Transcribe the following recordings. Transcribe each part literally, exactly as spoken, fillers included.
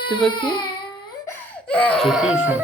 Dur bakayım. Çekiyorsun.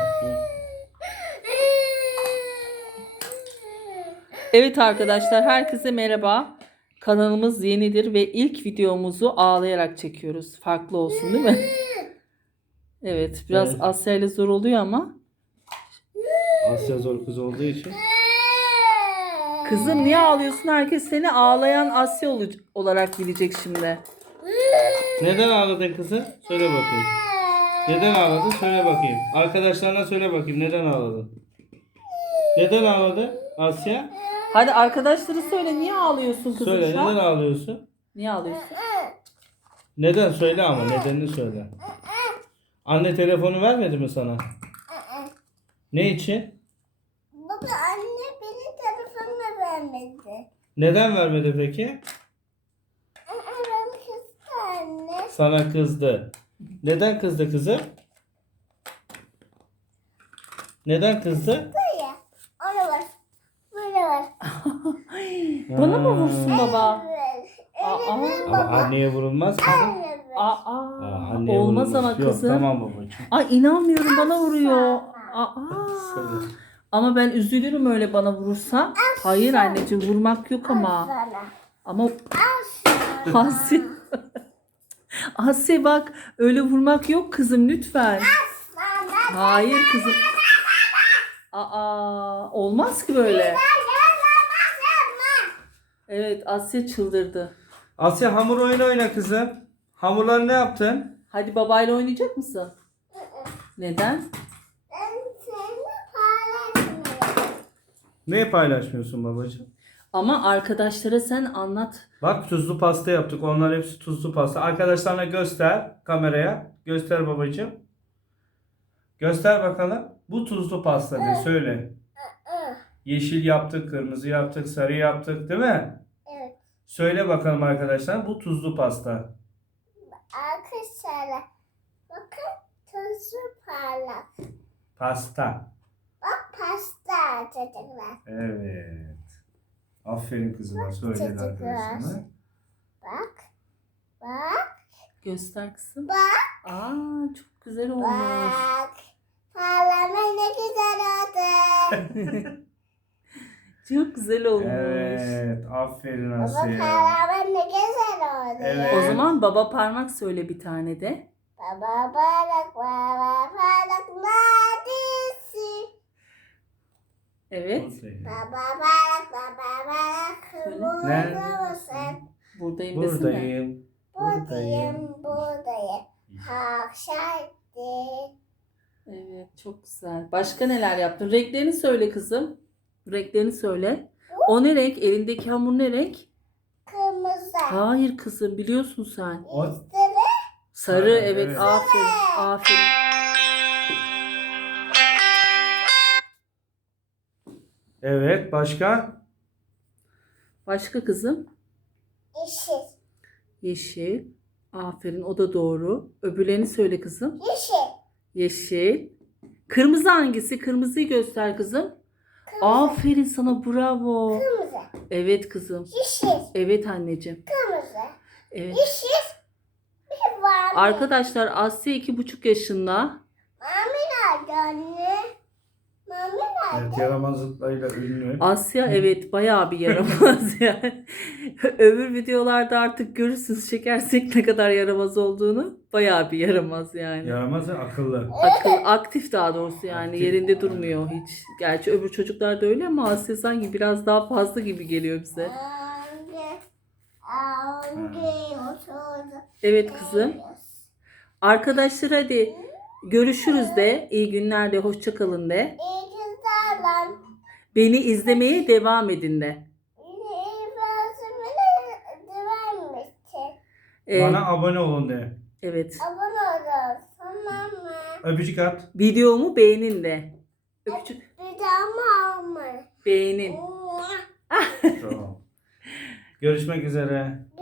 Evet arkadaşlar, herkese merhaba. Kanalımız yenidir ve ilk videomuzu ağlayarak çekiyoruz. Farklı olsun değil mi? Evet, biraz Evet. Asya ile zor oluyor ama. Asya zor kız olduğu için. Kızım niye ağlıyorsun? Herkes seni ağlayan Asya ol- olarak bilecek şimdi. Neden ağladın kızım? Söyle bakayım. Neden ağladın? Söyle bakayım. Arkadaşlarına söyle bakayım. Neden ağladın? Neden ağladın Asya? Hadi arkadaşları söyle, niye ağlıyorsun kızım Söyle şu an? neden ağlıyorsun? Niye ağlıyorsun? Neden söyle ama nedenini söyle. Anne telefonu vermedi mi sana? Ne için? Baba anne benim telefonumu vermedi. Neden vermedi peki? Ben kızdı anne. Sana kızdı. Neden kızdı kızım? Neden kızdı? Böyle. Orada var. Böyle var. Bana mı vursun baba? Evet. Aa, Evet Ama baba. anneye vurulmaz kızım. Evet. Aa, Aa, anneye olmaz vurulmaz. ama Yok, kızım. tamam babacığım. Ay inanmıyorum, bana vuruyor. Aa. Söyle. Ama ben üzülürüm öyle bana vurursa. Hayır anneciğim, vurmak yok ama. Sana. Ama Asla. Asya. Asya bak, öyle vurmak yok kızım, lütfen. Sana. Hayır kızım. Aa, olmaz ki böyle. Evet, Asya çıldırdı. Asya hamur oyunu oyna kızım. Hamurları ne yaptın? Hadi babayla oynayacak mısın? Neden? Ben seni paylaşmıyorum. Neyi paylaşmıyorsun babacığım? Ama arkadaşlara sen anlat. Bak tuzlu pasta yaptık. Onlar hepsi tuzlu pasta. Arkadaşlarına göster kameraya. Göster babacığım. Göster bakalım. Bu tuzlu pasta de söyle. Yeşil yaptık, kırmızı yaptık, sarı yaptık değil mi? Evet. Söyle bakalım arkadaşlar. Bu tuzlu pasta. Arkadaşlar bakın tuzlu parlak. Pasta. Bak pasta çocuklar. Evet. Aferin kızıma. Söyledi Çocuklar. arkadaşlarına. Bak. Bak. Göster kızım. Bak. Aa, çok güzel olmuş. Bak. Parlama ne güzel oldu. Çok güzel olmuş. Evet. Aferin Baba Asya. parlama ne güzel oldu. Evet. O zaman baba parmak söyle bir tane de. Baba parlak baba parlak neredesin? Evet. Baba parlak baba parlak Söyle. burada Neredesin? mısın? Buradayım desene. Buradayım. Buradayım buradayım. Akşamdı. Evet, çok güzel. Başka neler yaptın? Renklerini söyle kızım. Renklerini söyle. O ne renk? Elindeki hamur ne renk? Kırmızı. Hayır kızım, biliyorsun sen. O- İstiri. Sarı, Sarı, evet, evet. aferin. Aferin. Evet. Başka? Başka kızım? Yeşil. Yeşil. Aferin, o da doğru. Öbürlerini söyle kızım. Yeşil. Yeşil. Kırmızı hangisi? Kırmızıyı göster kızım. Aferin sana, bravo. Kırmızı. Evet kızım. Yeşil. Evet anneciğim. Kırmızı. Evet. Yeşil. Bir var. Arkadaşlar Asya iki buçuk yaşında. Mami nerede anne? Mami nerede? Evet. Yaramazlıklarıyla ünlü. Asya evet bayağı bir yaramaz yani. Öbür videolarda artık görürsünüz, çekersek ne kadar yaramaz olduğunu. Bayağı bir yaramaz yani. Yaramaz ve akıllı. Akıl, aktif daha doğrusu yani, Aktif. yerinde durmuyor hiç. Gerçi öbür çocuklar da öyle ama Asya sanki biraz daha fazla gibi geliyor bize. Anne. Anne. Oturdu. Evet kızım. Arkadaşlar hadi görüşürüz de, iyi günler de, hoşça kalın de. İyi güzel lan. Beni izlemeye devam edin de. İyi felsefeli güvenmişsin. Ee, Bana abone olun de. evet. Abone olun. Tamam mı? Öpücük at. Videomu beğenin de. Öpücük. Bir daha mı alma? Beğenin. Tamam. Görüşmek üzere.